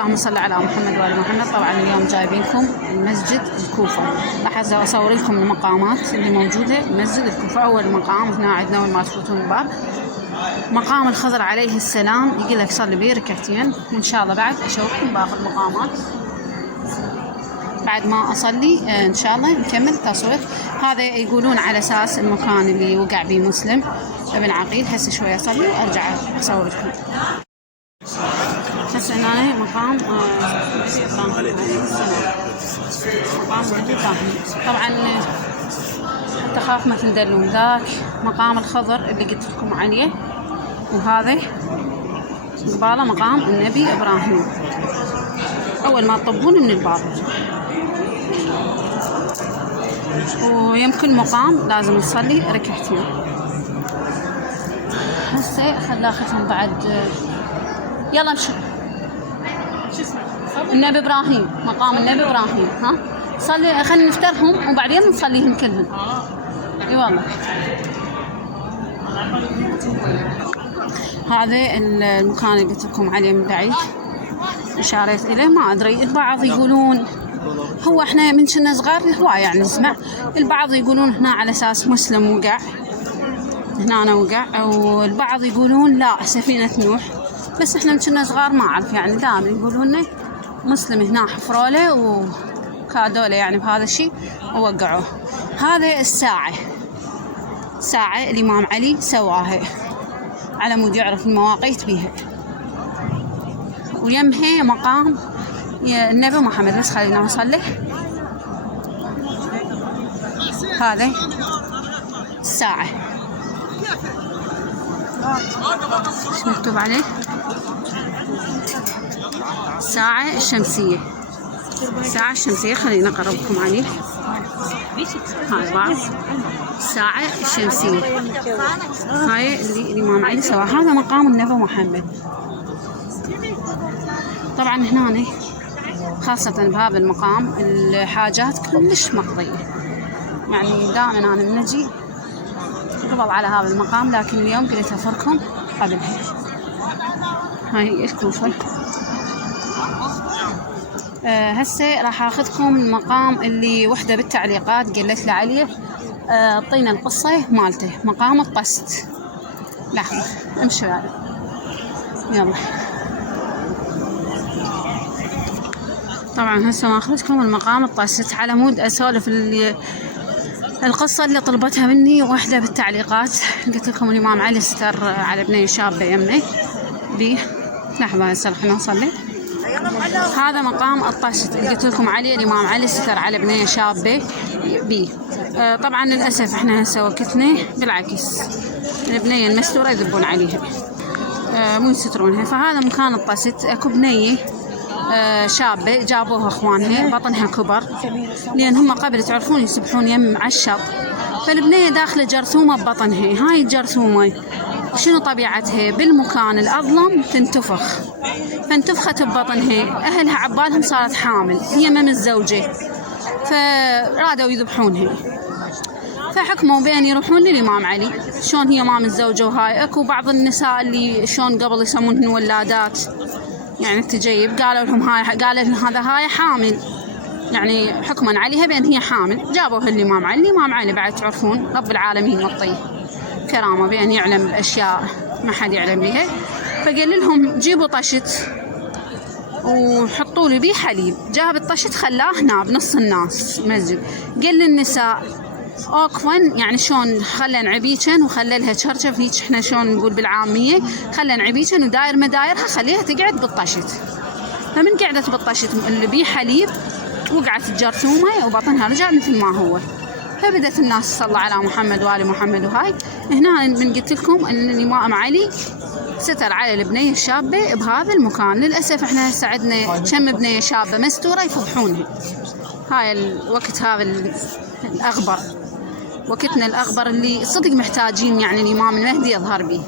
اللهم صل على محمد وآل محمد. طبعا اليوم جايبينكم مسجد الكوفة. راح أصور لكم المقامات اللي موجودة بمسجد الكوفة. أول مقام هنا عندنا أول ما تفوتون الباب مقام الخضر عليه السلام، يقول لك صلي بيه ركعتين، وإن شاء الله بعد أشوفكم باقي المقامات بعد ما أصلي إن شاء الله نكمل تصوير. هذا يقولون على أساس المكان اللي وقع به مسلم ابن عقيل. هسه شوية أصلي وأرجع أصور لكم. هسه هنا مقام طبعا تخاف ما تندلون. ذاك مقام الخضر اللي قلت لكم عليه، وهذا قباله مقام النبي إبراهيم أول ما تطبون من الباب. ويمكن مقام لازم نصلي ركعتين. هسه خلاختهم بعد. يلا امشوا. النبي إبراهيم، مقام النبي إبراهيم. ها صلي، خلينا نفترهم وبعدين نصليهم كلهم. اي والله. هذا المكان اللي قلت لكم عليه من بعيد، اشاريت اليه. ما ادري، البعض يقولون هو احنا من كنا صغار هواي يعني نسمع، البعض يقولون هنا على اساس مسلم وقع هنا وقع، او البعض يقولون لا سفينة نوح. بس احنا من كنا صغار ما اعرف يعني، دائما يقولون لنا مسلم هنا حفروا له وكادوا له يعني بهذا الشيء ووقعوه. هذا الساعة، ساعة الإمام علي سواها على مود يعرف المواقيت بيها، ويمها مقام النبي محمد. بس خلينا نصلي. هذا الساعة ايش مكتوب عليه؟ الساعة الشمسية. الساعة الشمسية خلينا أقربكم عليه. هاي بعض الساعة الشمسية، هاي اللي الإمام علي سواها. هذا مقام النبي محمد. طبعا هنا خاصة بهذا المقام الحاجات كلش مقضية، يعني دائما أنا بنجي قبل على هذا المقام، لكن اليوم قلت أفركم قبلها. هاي الكوفة. هسه راح اخذكم المقام اللي وحده بالتعليقات قالت لي عليه اعطينا القصه مالته، مقام الطست. لحظه امشوا يعني. يلا طبعا هسه اخذكم المقام الطست على مود اسولف القصه اللي طلبتها مني وحده بالتعليقات. قلت لكم الامام علي ستر على بنيه شابه يمه بيه. لحظه هسه راح نوصل له. هذا مقام الطشت اللي قلت لكم عليه، الإمام علي ستر على بنية شابة بيه. طبعا للأسف احنا هسه وقتنا بالعكس، البنية المستورة يذبون عليها مو يسترونها. فهذا مكان الطشت. اكو بنية شابة جابوها اخوانها، بطنها كبر لأن هم قبل تعرفون يسبحون يم على الشط، فالبنية داخلة جرثومة ببطنها. هاي الجرثومة شنو طبيعتها؟ بالمكان الأظلم تنتفخ، فانتفخت ببطنها. أهلها عبالهم صارت حامل، هي ما متزوجة، فرادوا يذبحونها. فحكموا بأن يروحون للإمام علي. شلون هي ما متزوجة؟ وهاي اكو بعض النساء اللي شلون قبل يسمونهن ولادات يعني تجيب، قالوا لهم هاي حامل، يعني حكما عليها بأن هي حامل. جابوها الإمام علي. الإمام علي بعد تعرفون رب العالمين مطيه كرامة بأن يعلم الأشياء ما حد يعلم بها. فقال لهم جيبوا طشت وحطوا لي بيه حليب. جاب الطشت خلاه هنا بنص الناس مسجد. قال للنساء اوقفن، يعني شلون خلى نعبيكن وخلى لها شرشف هيك، احنا شلون نقول بالعامية، خلى نعبيكن وداير مدايرها خليها تقعد بالطشت. فمن قعدت بالطشت اللي بيه حليب وقعت الجرثومة وبطنها رجع مثل ما هو. فبدت الناس صلى على محمد وآل محمد. وهاي هنا من قلت لكم ان الإمام علي ستر على البنية الشابة بهذا المكان. للأسف احنا هسه عندنا كم بنية شابة مستورة يفضحونها. هاي الوقت هذا الأغبر، وقتنا الأغبر اللي صدق محتاجين يعني الإمام المهدي يظهر به.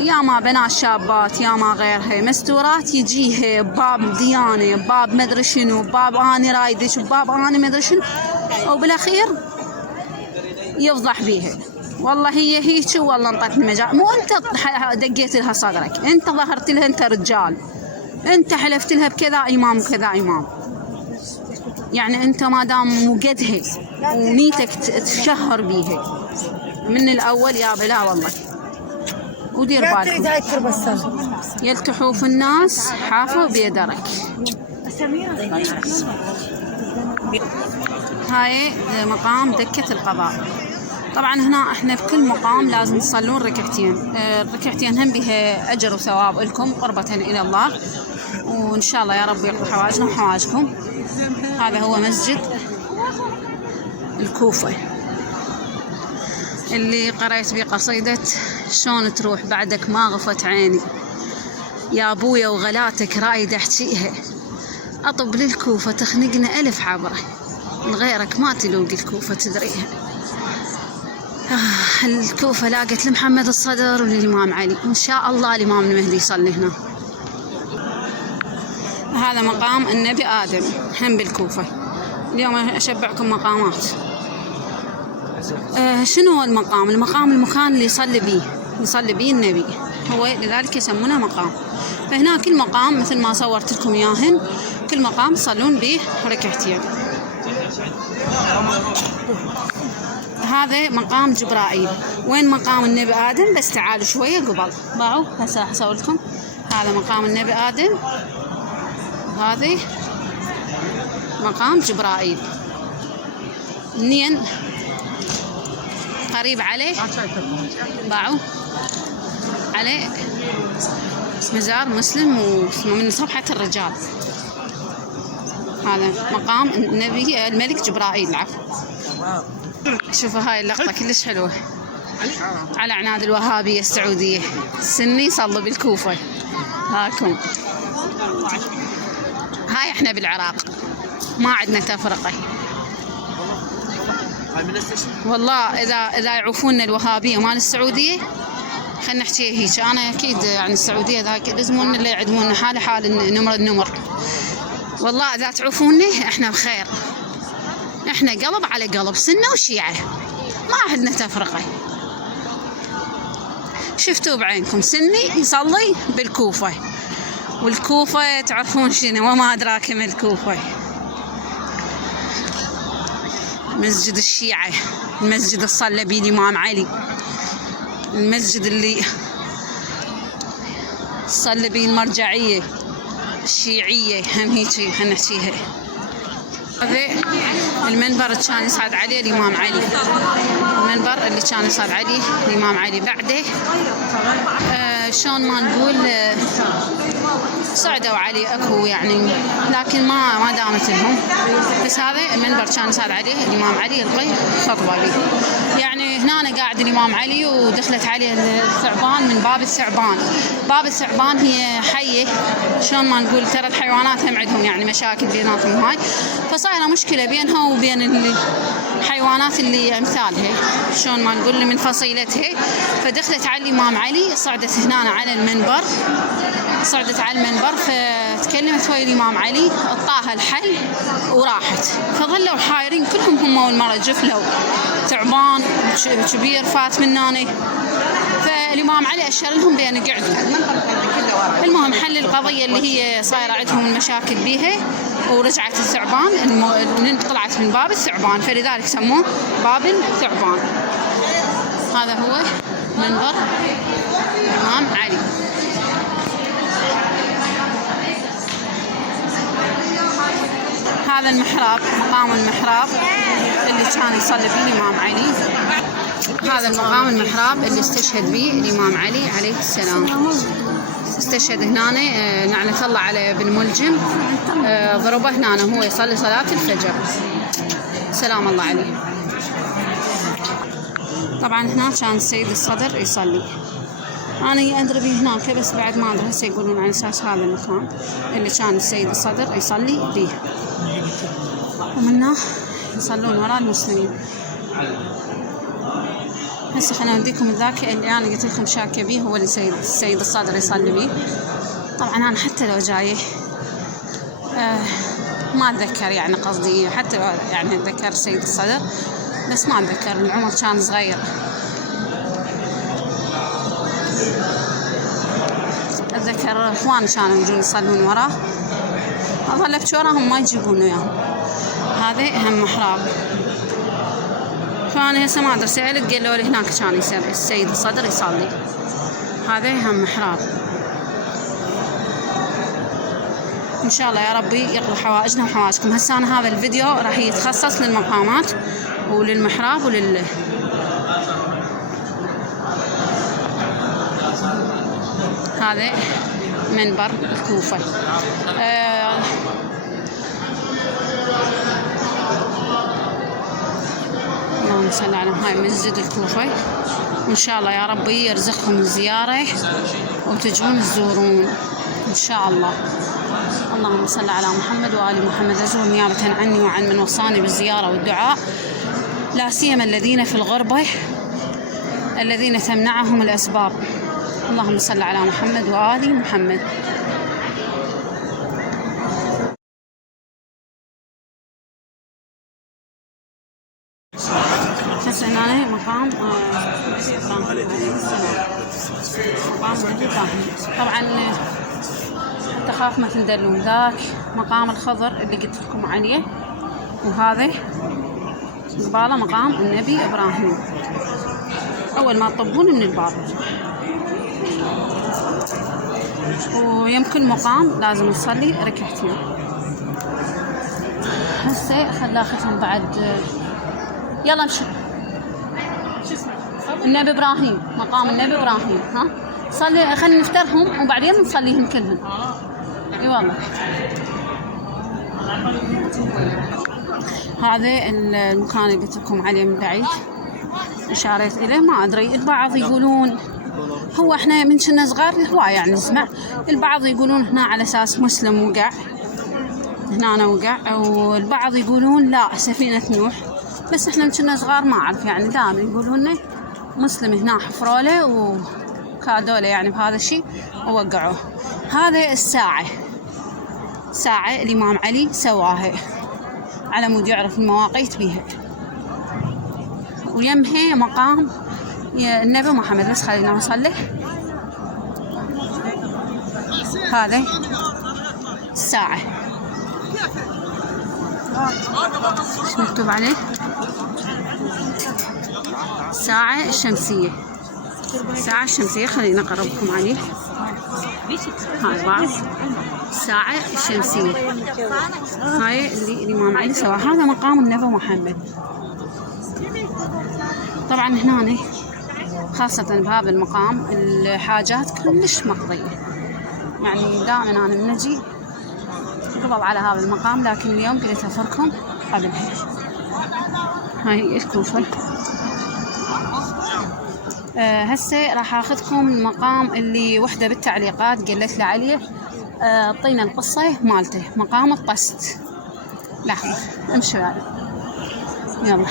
يا ما بنات شابات يا ما غيرها مستورات يجيها باب ديانة، باب مدري شنو، باب اني رايدش، باب اني مدري شنو، وبالاخير يفضح بيها. والله هي هيك، والله انطتني مجال. مو انت دقيت لها صدرك، انت ظهرت لها، انت رجال انت حلفت لها بكذا امام وكذا امام، يعني انت ما دام مقدها ونيتك تشهر بيها من الاول يا بلا والله. ودير بالكم يلتحوا الناس حافوا بيدرك. هاي مقام دكة القضاء. طبعا هنا احنا بكل مقام لازم تصلون ركعتين، الركعتين هم بها اجر وثواب لكم قربة الى الله، وان شاء الله يا رب يقضي حوائجنا وحوائجكم. هذا هو مسجد الكوفة اللي قريت بيه قصيدة شلون تروح بعدك ما غفت عيني يا ابويا وغلاتك رايدة احكيها، اطب للكوفة تخنقنا الف عبرة من غيرك ما تلوق الكوفة تدريها. الكوفة لاقت لمحمد الصدر وللإمام علي، وإن شاء الله الإمام المهدي يصلي هنا. هذا مقام النبي آدم هم بالكوفة. اليوم أشبعكم مقامات. شنو هو المقام؟ المقام المكان اللي يصلي بيه النبي، هو لذلك يسمونه مقام. فهنا كل مقام مثل ما صورت لكم إياهن، كل مقام يصلون به ركعتين. هذا مقام جبرائيل. وين مقام النبي آدم؟ بس تعالوا شوية قبل باعوا هسه راح أسوي لكم. هذا مقام النبي آدم، وهذا مقام جبرائيل. منين؟ قريب عليه باعوا عليه مزار مسلم ومن صفحة الرجال. هذا مقام النبي الملك جبرائيل العفو. شوفوا هاي اللقطة كلش حلوة على عناد الوهابية السعودية. السني صلوا بالكوفة. هاكم هاي احنا بالعراق ما عندنا تفرقة والله. اذا يعوفونا الوهابية مال السعودية خلنا نحكي هيك. انا اكيد يعني السعودية ذاك لازمون اللي يعدمون حال حال النمر والله. اذا تعوفونا احنا بخير، احنا قلب على قلب، سنة وشيعة ما عندنا تفرقة. شفتوا بعينكم سني يصلي بالكوفة، والكوفة تعرفون شنو وما أدراك ما الكوفة. مسجد الشيعة، المسجد اللي صلى به الإمام علي، المسجد اللي صلى به المرجعية الشيعية هم هيك هنحكيها. هذا المنبر اللي كان يصعد عليه الإمام علي، المنبر اللي كان يصعد عليه الإمام علي. بعده شلون ما نقول صعدوا عليه اكو يعني، لكن ما دامت لهم. بس هذا المنبر كان يصعد عليه الإمام علي يلقي خطبة به. يعني هنا قاعد الإمام علي ودخلت عليه الثعبان من باب الثعبان. باب الثعبان هي حية، شلون ما نقول ترى الحيوانات هم عندهم يعني مشاكل بيناتهم هاي، فصايرة مشكلة بينها وبين الحيوانات اللي أمثالها شلون ما نقول من فصيلتها. فدخلت على الإمام علي، صعدت هنا على المنبر، صعدت على المنبر فتكلمت ويا الإمام علي، اعطاها الحل وراحت. فظلوا حايرين كلهم هم والمرأة، جفلوا ثعبان كبير فات مناني. فالإمام علي أشار لهم بأن قعدوا. المهم حل القضية اللي هي صايرة عندهم المشاكل بيها، ورجعت الثعبان طلعت من باب الثعبان، فلذلك سموه باب الثعبان. هذا هو منبر الإمام علي. هذا المحراب، مقام المحراب اللي كان يصلي فيه الإمام علي. هذا المقام المحراب اللي استشهد به الإمام علي عليه السلام. استشهد هنا لعنة الله على بن ملجم، ضربه هنا وهو يصلي صلاة الفجر، سلام الله عليه. طبعا هنا كان السيد الصدر يصلي. أنا أدري به هناك بس بعد ما أدري هسه يقولون على أساس هذا المكان اللي كان السيد الصدر يصلي به، ومنه يصلون وراء المسلمين. هسه خلينا نوديكم ذاك اللي أنا قلت لكم شاكة به، هو اللي السيد الصدر يصلي به. طبعا أنا حتى لو جاي ما أتذكر يعني قصدي، حتى لو يعني أتذكر السيد الصدر بس ما أتذكر، العمر كان صغير. أتذكر أكثر إخوان كانوا يجون يصلون وراه، أظلت وراهم ما يجيبون وياهم. هذه هم محراب. فأنا هسه ما أدري سألت قالوا لي هناك كان السيد الصدر يصلي. هذه هم محراب. إن شاء الله يا ربي يقضي حوائجنا وحوائجكم. هسه أنا هذا الفيديو راح يتخصص للمقامات وللمحراب هذا منبر الكوفة. اللهم صل على هاي مسجد الكوفة. وإن شاء الله يا ربي يرزقكم الزيارة وتجون تزورون إن شاء الله. اللهم صل على محمد وآل محمد. أزور نيابة عني وعن من وصاني بالزيارة والدعاء، لا سيما الذين في الغربة الذين تمنعهم الأسباب. اللهم صل على محمد وآل محمد. هسه هنا مقام طبعا تخاف ما تندلون. ذاك مقام الخضر اللي قلت لكم عليه، وهذا قباله مقام النبي إبراهيم أول ما تطبون من الباب. ويمكن مقام لازم نصلي ركعتين. هسه خل اخذهم بعد. يلا امشي. النبي إبراهيم، مقام النبي إبراهيم. ها صلي، خلينا نفترهم وبعدين نصليهم كلهم. اي والله. هذا المكان اللي قلت لكم عليه من بعيد اشاريت اليه. ما ادري، البعض يقولون هو احنا من كنا صغار هواية يعني نسمع، البعض يقولون هنا على اساس مسلم وقع هنا وقع، والبعض يقولون لا سفينة نوح. بس احنا من كنا صغار ما اعرف يعني، دائما يقولون لنا مسلم هنا حفروا له وكادوا له يعني بهذا الشيء ووقعوه. هذا الساعة، ساعة الإمام علي سواها على مود يعرف المواقيت بيها، ويمها مقام النبي محمد. بس خلينا نصلي. هذا الساعة شو مكتوب عليه؟ الساعة الشمسية. الساعة الشمسية خلينا نقربكم عليه. هاي بعض الساعة الشمسية، هاي اللي الإمام علي سواها. هذا مقام النبي محمد. طبعا هنا خاصة بهذا المقام الحاجات كلش مقضية، يعني دائما أنا من نجي قبل على هذا المقام، لكن اليوم قلت أفركم قبلها. هاي الكوفة. هسه راح اخذكم المقام اللي وحده بالتعليقات قالت لي عليه اعطينا القصه مالته، مقام الطست. لحظه امشي يعني. يلا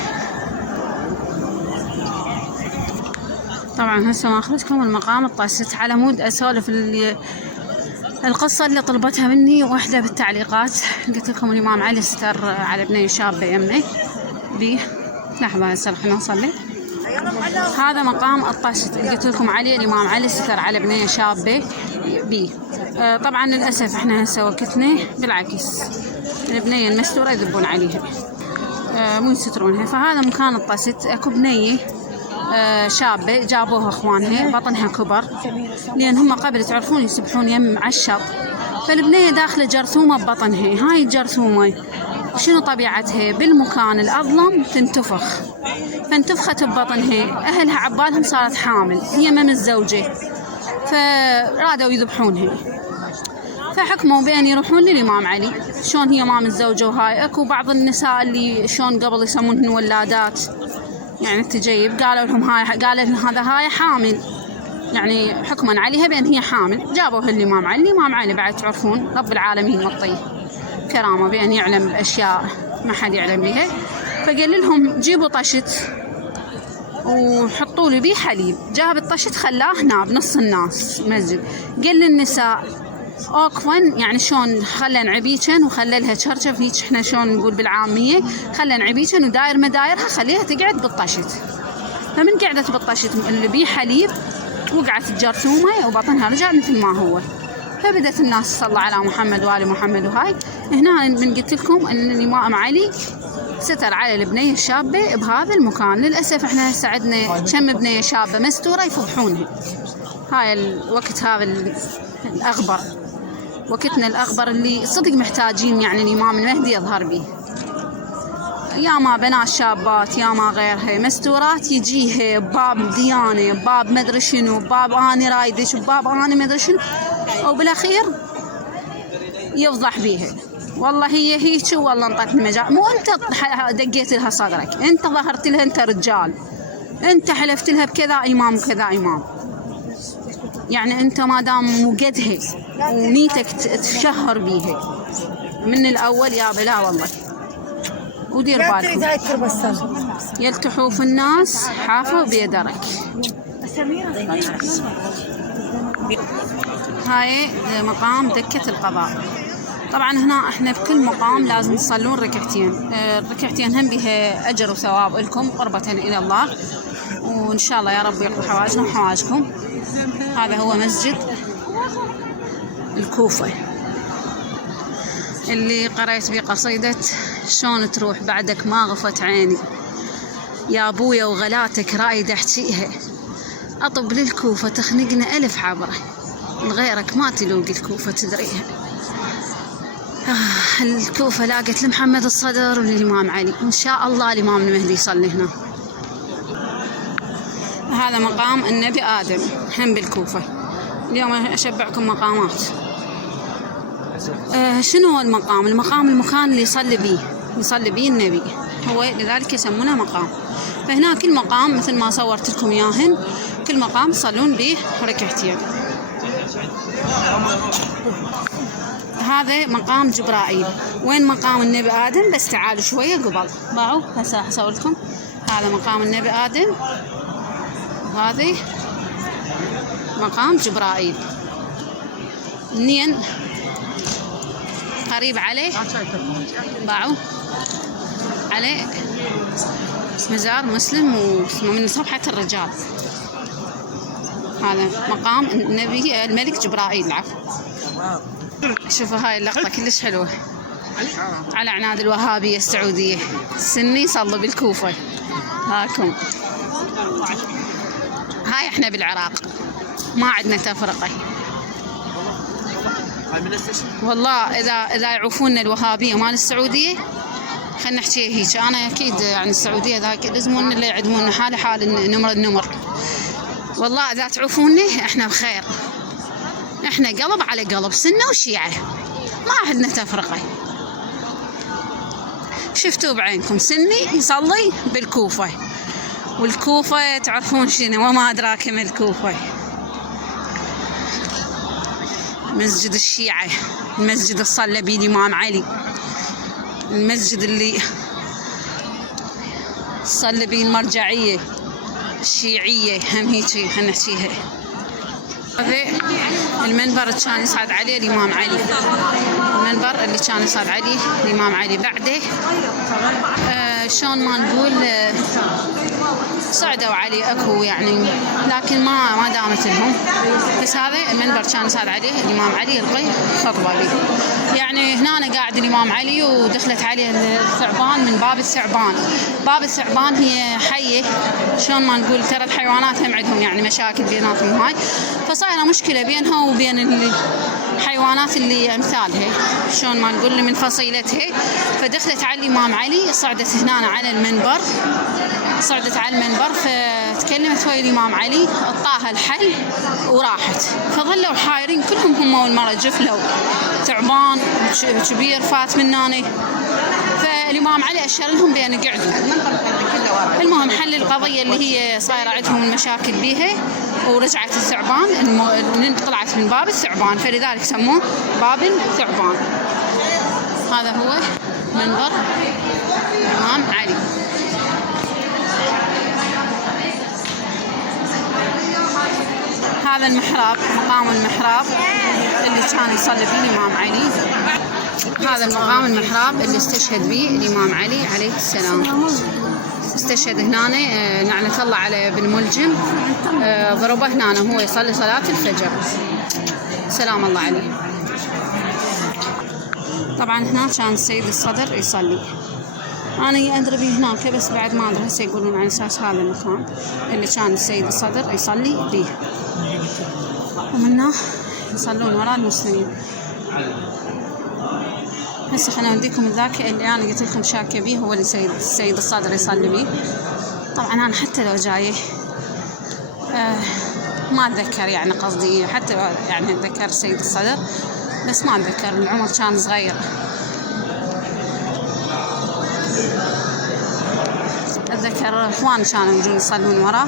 طبعا هسه اخذكم المقام الطست على مود اسولف القصه اللي طلبتها مني وحده بالتعليقات. قلت لكم الامام علي ستر على بنيه شابه يمني بي. لحظه هسه راح نصلي. هذا مقام الطشت اللي قلت لكم عليه، الإمام علي ستر على بنية شابة بيه. طبعا للأسف احنا هسه وقتنا بالعكس، البنية المستورة يذبون عليها مو يسترونها. فهذا مكان الطشت. اكو بنية شابة جابوها اخوانها، بطنها كبر لان هم قبل تعرفون يسبحون يم على الشط، فالبنية داخلة جرثومة ببطنها. هاي الجرثومة شنو طبيعتها؟ بالمكان الأظلم تنتفخ، فانتفخت ببطنها. أهلها عبالهم صارت حامل، هي ما متزوجة، فرادوا يذبحونها. فحكموا بأن يروحون للإمام علي. شلون هي ما متزوجة وهاي؟ اكو بعض النساء اللي شلون قبل يسمونهن ولادات يعني التجيب، قالوا لهم هاي حامل، يعني حكما عليها بأن هي حامل. جابوها للإمام علي. الإمام علي بعد تعرفون رب العالمين مطيه كرامة بأن يعلم بأشياء ما حد يعلم بها. فقال لهم جيبوا طشت وحطوا لي بيه حليب. جاب الطشت خلاه هنا بنص الناس مسجد. قال للنساء اوقفن، يعني شلون خلى نعبيكن وخلى لها شرشف هيك، احنا شلون نقول بالعامية، خلى نعبيكن وداير مدايرها خليها تقعد بالطشت. فمن قعدت بالطشت اللي بيه حليب وقعت الجرثومة وبطنها رجع مثل ما هو. فبدت الناس تصلى على محمد وآل محمد. وهاي هنا من قلت لكم أن الإمام علي ستر على البنية الشابة بهذا المكان. للأسف احنا هسه عندنا كم بنية شابة مستورة يفضحونها. هاي الوقت هذا الأغبر، وقتنا الأغبر اللي صدق محتاجين يعني الإمام المهدي يظهر به. يا ما بنات شابات يا ما غيرها مستورات يجيها باب ديانة، باب مدري شنو، باب أنا رايدش، باب أنا مدري شنو، وبالأخير يفضح بيها. والله هي هيك والله انطتني مجال. مو انت دقيت لها صدرك، انت ظهرت لها انت رجال، انت حلفت لها بكذا امام وكذا امام. يعني انت ما دام مو قدها ونيتك تشهر بيها من الاول يا بلا والله. ودير بالكم يلتحوا في الناس حافوا بيدرك. هاي مقام دكة القضاء. طبعا هنا احنا بكل مقام لازم تصلون ركعتين. الركعتين هم بها اجر وثواب لكم قربة الى الله، وان شاء الله يا رب يقضي حوائجنا وحوائجكم. هذا هو مسجد الكوفة اللي قريت بيه قصيدة شلون تروح بعدك ما غفت عيني يا ابويا وغلاتك رايد احكيها، اطب للكوفة تخنقنا الف عبره لغيرك ما تلوق الكوفة تدريها. الكوفة لاقت لمحمد الصدر وللإمام علي، وإن شاء الله الإمام المهدي يصلي هنا. هذا مقام النبي آدم هم بالكوفة. اليوم أشبعكم مقامات. شنو هو المقام؟ المقام المكان اللي يصلي بيه النبي، هو لذلك يسمونه مقام. فهنا كل مقام مثل ما صورت لكم إياهن، كل مقام يصلون به ركعتين. هذا مقام جبرائيل. وين مقام النبي آدم؟ بس تعالوا شوية قبل باعوا هسه راح اسوي لكم. هذا مقام النبي آدم، وهذه مقام جبرائيل. منين قريب عليه باعوا عليه مزار مسلم ومن صفحة الرجال. هذا مقام النبي الملك جبرائيل. العفو. شوفوا هاي اللقطة كلش حلوة على عناد الوهابية السعودية. السني صلوا بالكوفة. هاكم هاي احنا بالعراق ما عندنا تفرقة والله. اذا يعوفون الوهابية مال السعودية خلنا نحكي هيك. انا اكيد يعني السعودية ذاك لازمون اللي يعدمون حال النمر والله. اذا تعوفوني احنا بخير، احنا قلب على قلب، سنة وشيعة ما عندنا تفرقة. شفتوا بعينكم سني يصلي بالكوفة، والكوفة تعرفون شنو وما أدراك ما الكوفة. مسجد الشيعة، المسجد اللي صلى به الإمام علي، المسجد اللي صلى به المرجعية الشيعية هم هيك هنحكيها. هذا المنبر اللي كان يصعد عليه الإمام علي، المنبر اللي كان يصعد عليه الإمام علي. بعده شلون ما نقول صعدوا عليه اكو يعني، لكن ما دامت لهم. بس هذا المنبر كان يصعد عليه الإمام علي يلقي خطبة به. يعني هنا قاعد الإمام علي ودخلت عليه الثعبان من باب الثعبان. باب الثعبان هي حية شلون ما نقول، ترى الحيوانات هم عندهم يعني مشاكل بيناتهم هاي، فصايرة مشكلة بينها وبين الحيوانات اللي أمثالها شلون ما نقول من فصيلتها. فدخلت على الإمام علي، صعدت هنا على المنبر، صعدت على المنبر فتكلمت ويا الإمام علي، اعطاها الحل وراحت. فظلوا حايرين كلهم هم والمرة، جفلوا ثعبان كبير فات مناني. فالإمام علي أشار لهم بأن قعدوا. المهم حل القضية اللي هي صايرة عندهم المشاكل بيها، ورجعت الثعبان طلعت من باب الثعبان، فلذلك سموه باب الثعبان. هذا هو منبر الإمام علي. هذا المحراب، مقام المحراب اللي كان يصلي فيه الإمام علي. هذا المقام المحراب اللي استشهد به الإمام علي عليه السلام. استشهد هنا لعنة الله على بن ملجم، ضربه هنا هو يصلي صلاة الفجر. سلام الله عليه. طبعا هنا كان السيد الصدر يصلي، أنا أدري به هناك بس بعد ما أدري هسه يقولون على أساس هذا المكان اللي كان السيد الصدر يصلي به، ومنه يصلون وراء المسلمين. هسه خلينا نوديكم ذاك اللي أنا قلت لكم شاكة به، هو اللي السيد الصدر يصلي به. طبعا أنا حتى لو جاي ما أتذكر، يعني قصدي حتى يعني أتذكر السيد الصدر بس ما أتذكر، العمر كان صغير. أتذكر إخواني كانوا يجون يصلون وراه،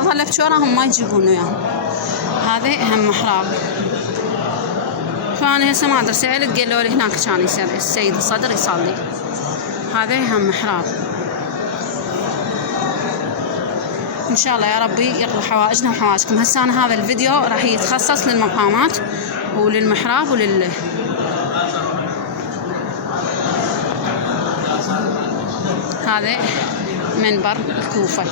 أظلت وراهم ما يجيبون وياهم. هذا أهم محراب. فأنا هسه ما أدري سألت قالوا لي هناك كان السيد الصدر يصلي. هذا أهم محراب. إن شاء الله يا ربي يقضي حوائجنا وحوائجكم. هسه أنا هذا الفيديو راح يتخصص للمقامات وللمحراب هذا منبر الكوفة.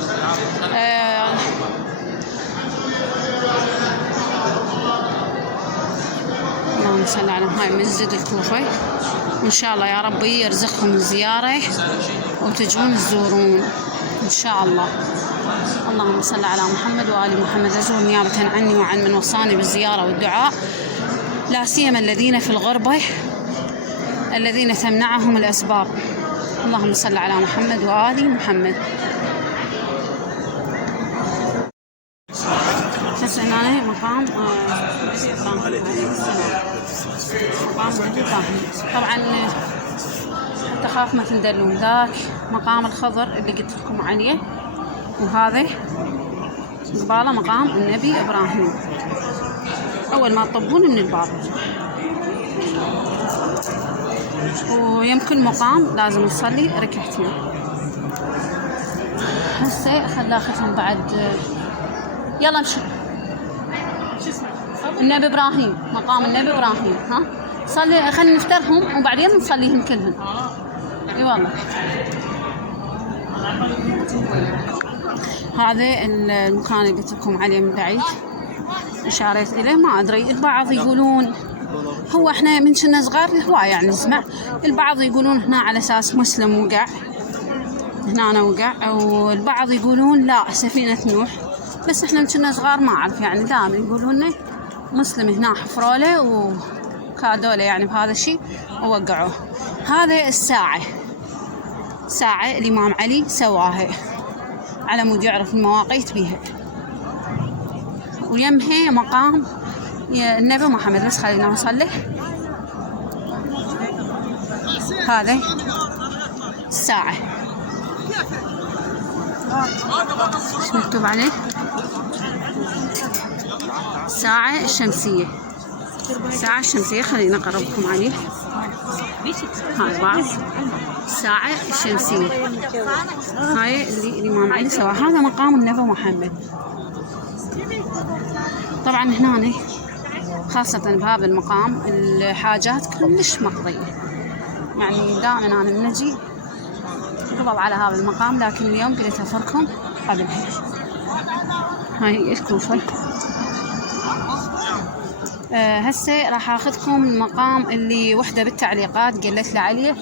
اللهم صل على هاي مسجد الكوفة. وإن شاء الله يا ربي يرزقكم الزيارة وتجون تزورون إن شاء الله. اللهم صل على محمد وآل محمد. أزور نيابة عني وعن من وصاني بالزيارة والدعاء، لا سيما الذين في الغربة الذين تمنعهم الأسباب. اللهم صل على محمد وآل محمد. هسه هنا مقام طبعا تخاف ما تندلون. ذاك مقام الخضر اللي قلت لكم عليه، وهذا قباله مقام النبي إبراهيم. أول ما تطبون من الباب ويمكن مقام لازم نصلي ركعتين. هسه خل اخذهم بعد. يلا امشي. النبي إبراهيم، مقام النبي إبراهيم. ها صلي، خلينا نفترهم وبعدين نصليهم كلهم. اي والله. هذا المكان اللي قلت لكم عليه من بعيد اشاريت اليه. ما ادري، البعض يقولون هو احنا من كنا صغار هواي يعني نسمع، البعض يقولون هنا على اساس مسلم وقع هنا وقع، والبعض يقولون لا سفينة نوح، بس احنا من كنا صغار ما اعرف يعني دائما يقولون لنا مسلم هنا حفروا له وكادوا له يعني بهذا الشيء ووقعوه. هذا الساعة، ساعة الإمام علي سواها على مود يعرف المواقيت بها، ويمها مقام النبي محمد. بس خلينا نصلي. هذا الساعة ايش مكتوب عليه؟ الساعة الشمسية. الساعة الشمسية خلينا نقربكم عليه. هاي بعض الساعة الشمسية، هاي اللي الإمام علي سواها. هذا مقام النبي محمد. طبعا هنا خاصة بهذا المقام الحاجات كلش مقضية، يعني دائما أنا من نجي قبل على هذا المقام، لكن اليوم قلت أفركم قبلها. هاي الكوفة. هسه راح أخذكم المقام اللي وحدة بالتعليقات قالت لي عليه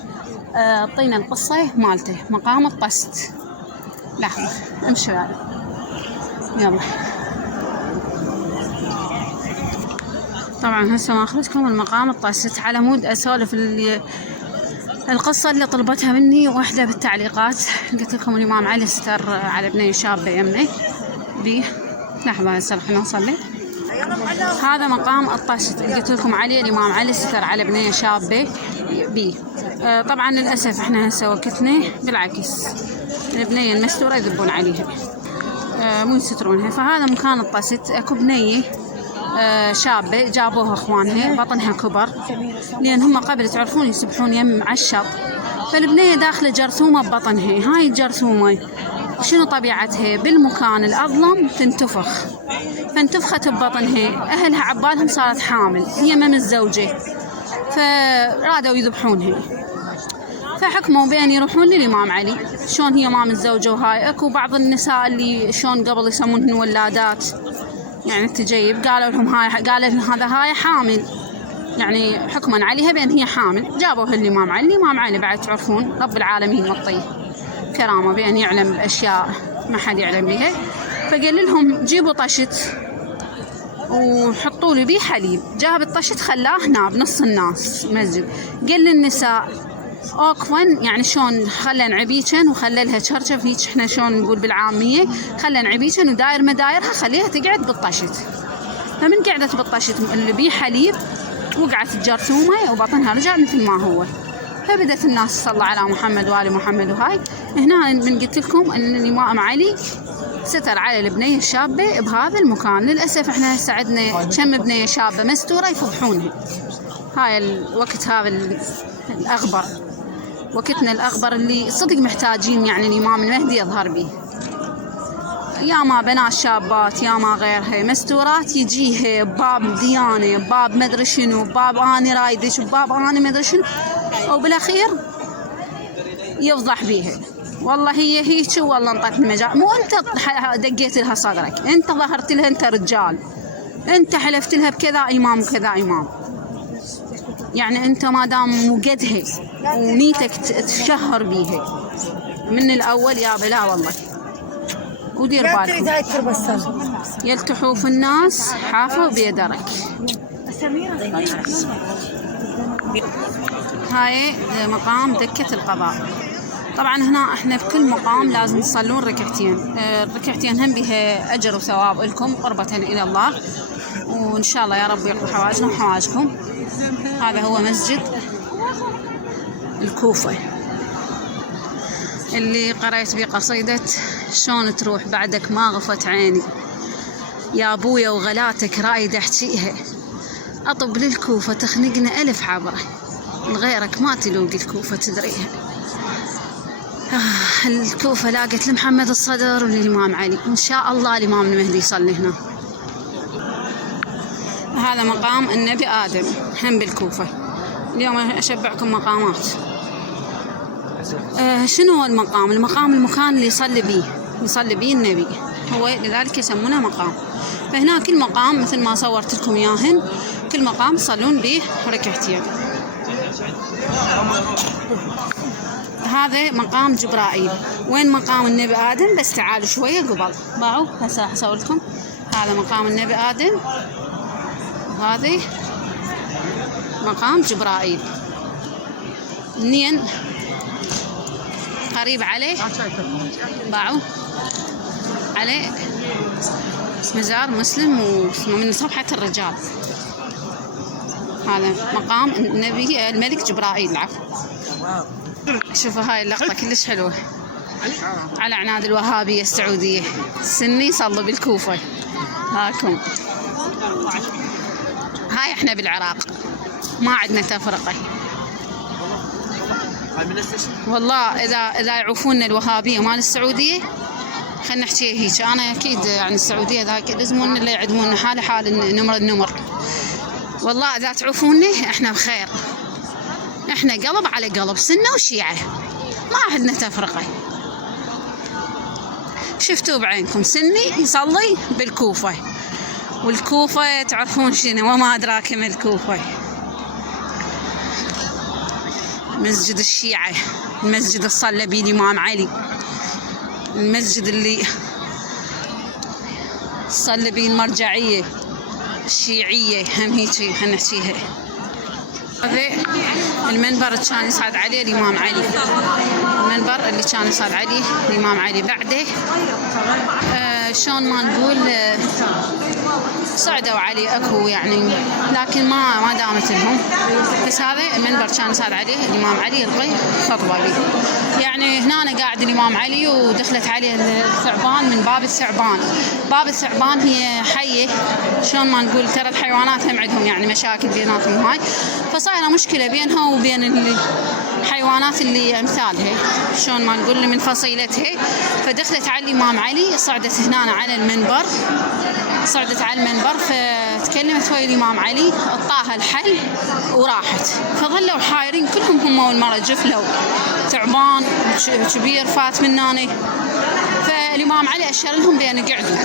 اعطينا القصة مالته، مقام الطست. لحظة امشي بعد. يلا. طبعا هسه ماخذتكم المقام الطست على مود اسولف القصة اللي طلبتها مني وحدة بالتعليقات. قلت لكم الإمام علي ستر على بنية شابة يمني بيه. لحظة هسه خلينا نصلي. هذا مقام الطست اللي قلت لكم عليه، الإمام علي ستر على بنية شابة بيه. طبعا للأسف احنا هسه وقتنا بالعكس، البنية المستورة يذبون عليها مو يسترونها. فهذا مكان الطست. اكو بنية شابة جابوها اخوانها، بطنها كبر لان هم قبل تعرفون يسبحون يم على الشط، فالبنية داخله جرثومة ببطنها. هاي الجرثومة شنو طبيعتها؟ بالمكان الأظلم تنتفخ، فانتفخت ببطنها. أهلها عبالهم صارت حامل، هي ما متزوجة، فرادوا يذبحونها. فحكموا بين يروحون للإمام علي شلون هي ما متزوجة. وهاي اكو بعض النساء اللي شلون قبل يسمونهن ولادات، يعني تجيب، قالوا لهم هاي حامل، يعني حكما عليها بأن هي حامل. جابوها الإمام علي بعد تعرفون رب العالمين يعطيه كرامة بأن يعلم الأشياء ما حد يعلم بها. فقال لهم جيبوا طشت وحطوا لي بيه حليب. جاب الطشت خلاه هنا بنص الناس مسجد. قال للنساء اوكفن، يعني شلون خلى نعبيشن وخلى لها شرشف هيك، احنا شلون نقول بالعاميه، خلى نعبيشن وداير مدايرها خليها تقعد بالطشت. فمن قعدت بالطشت اللي بيه حليب وقعت الجرثومه وبطنها رجع مثل ما هو. فبدت الناس تصلى على محمد وآل محمد. وهاي هنا من قلت لكم ان الامام علي ستر على البنيه الشابه بهذا المكان. للاسف احنا هسه عندنا كم بنيه شابه مستوره يفضحونها. هاي الوقت هذا الاغبر، وقتنا الاغبر اللي صدق محتاجين يعني الامام المهدي يظهر به. يا ما بنات شابات يا ما غيرها مستورات يجيها باب ديانه، باب مدري شنو، باب اني رايدش، باب اني مدري شنو، وبالاخير يفضح بيها. والله هي هيك، والله انطتني مجال. مو انت دقيت لها صدرك، انت ظهرت لها، انت رجال، انت حلفت لها بكذا امام وكذا امام. يعني انت ما دام مو قدها ونيتك تشهر بيها من الاول يا بلا والله. ودير بالكم يلتحوا في الناس حافوا بيدرك. هاي مقام دكة القضاء. طبعا هنا احنا بكل مقام لازم تصلون ركعتين. الركعتين هم بها اجر وثواب لكم قربة الى الله، وان شاء الله يا رب يقضي حوائجنا وحوائجكم. هذا هو مسجد الكوفة اللي قرأت به قصيدة شلون تروح بعدك ما غفت عيني، يا ابويا وغلاتك رايدة احكيها، اطب للكوفة تخنقنا الف عبرة، لغيرك ما تلوق الكوفة تدريها. الكوفة لاقت لمحمد الصدر وللإمام علي، وإن شاء الله الإمام المهدي يصلي هنا. هذا مقام النبي آدم هم بالكوفة. اليوم أشبعكم مقامات. شنو هو المقام؟ المكان اللي يصلي بيه النبي، هو لذلك يسمونه مقام. فهنا كل مقام مثل ما صورت لكم إياهن، كل مقام يصلون به ركعتين. هذا مقام جبرائيل. وين مقام النبي آدم؟ بس تعالوا شوية قبل باعوا هسه راح أسوي لكم. هذا مقام النبي آدم، وهذا مقام جبرائيل. منين قريب عليه باعوا عليه مزار مسلم ومن صفحة الرجال. هذا مقام النبي الملك جبرائيل. العفو. شوفوا هاي اللقطة كلش حلوة على عناد الوهابية السعودية. السني صلوا بالكوفة. هاكم هاي احنا بالعراق ما عندنا تفرقة والله. اذا يعوفون الوهابية مال السعودية خلينا نحكي هيك، انا اكيد يعني السعودية ذاك لازمون اللي يعدمون حال النمر. والله اذا تعوفوني احنا بخير، احنا قلب على قلب، سنة وشيعة ما عندنا تفرقة. شفتوا بعينكم سني يصلي بالكوفة، والكوفة تعرفون شنو وما أدراك ما الكوفة. مسجد الشيعة، المسجد اللي صلى به الإمام علي، المسجد اللي صلى به المرجعية الشيعية هم هيك هنحكيها. هذا المنبر اللي كان يصعد عليه الإمام علي، المنبر اللي كان يصعد عليه الإمام علي. بعده شلون ما نقول صعدوا عليه اكو يعني، لكن ما دامت لهم. بس هذا المنبر كان يصعد عليه الإمام علي يلقي خطبة به. يعني هنا قاعد الإمام علي ودخلت عليه الثعبان من باب الثعبان. باب الثعبان هي حية، شلون ما نقول ترى الحيوانات هم عندهم يعني مشاكل بيناتهم هاي، فصايرة مشكلة بينها وبين الحيوانات اللي أمثالها شلون ما نقول من فصيلتها. فدخلت على الإمام علي، صعدت هنا على المنبر، صعدت على المنبر فتكلمت ويا الإمام علي، اعطاها الحل وراحت. فظلوا حايرين كلهم هم والمرة، جفلوا ثعبان كبير فات مناني. الإمام علي أشار لهم بأن يقعدوا.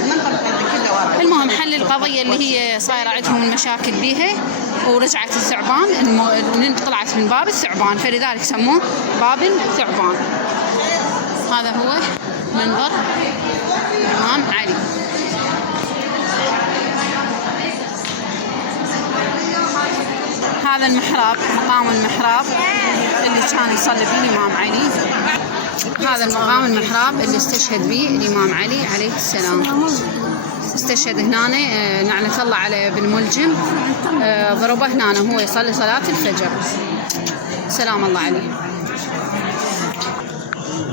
المهم حل القضية اللي هي صايرة عندهم المشاكل بيها، ورجعت الثعبان طلعت من باب الثعبان، فلذلك سموه باب الثعبان. هذا هو منبر الإمام علي. هذا المحراب، مقام المحراب اللي كان يصلي فيه الإمام علي. هذا المقام المحراب اللي استشهد به الإمام علي عليه السلام. استشهد هنا نعلة الله على بن ملجم، ضربه هنا هو يصلي صلاة الفجر، سلام الله عليه.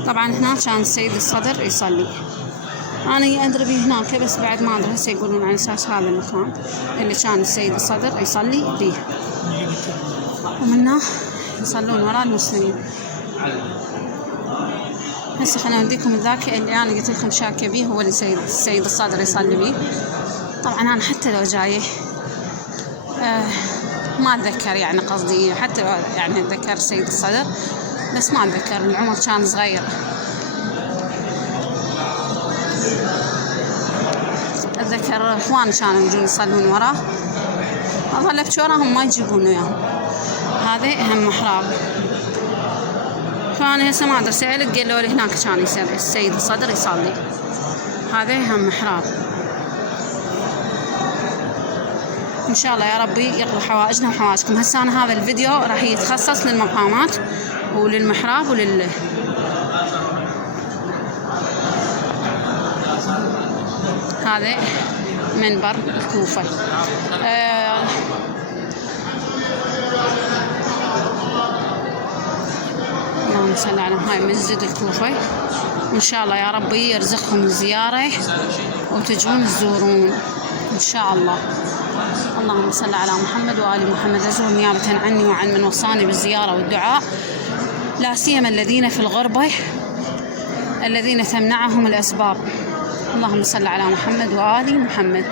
طبعا هنا كان السيد الصدر يصلي. أنا أدري به هناك بس بعد ما أدري، هسه يقولون على أساس هذا المكان اللي كان السيد الصدر يصلي به، ومنه يصلون وراء المسلمين. هسه خلينا نوديكم ذاك اللي أنا قلت لكم شاكة به، هو اللي السيد الصدر يصلي به. طبعا أنا حتى لو جاي ما أتذكر، يعني قصدي حتى يعني أتذكر السيد الصدر بس ما أتذكر، العمر كان صغير. أتذكر إخوان كانوا يجون يصلون وراه، ظلت وراهم ما يجيبون وياهم. هذا أهم محراب. فأنا هسه ما أدري، سألت قالوا لي هناك كان السيد الصدر يصلي. هذا أهم محراب. إن شاء الله يا ربي يقضي حوائجنا وحوائجكم. هسه أنا هذا الفيديو راح يتخصص للمقامات وللمحراب هذا منبر الكوفة. اللهم صل على هاي مسجد الكوفة. إن شاء الله يا ربي يرزقكم الزيارة وتجون تزورون إن شاء الله. اللهم صل على محمد وآل محمد. أزور نيابة عني وعن من وصاني بالزيارة والدعاء، لا سيما الذين في الغربة الذين تمنعهم الأسباب. اللهم صل على محمد وآل محمد.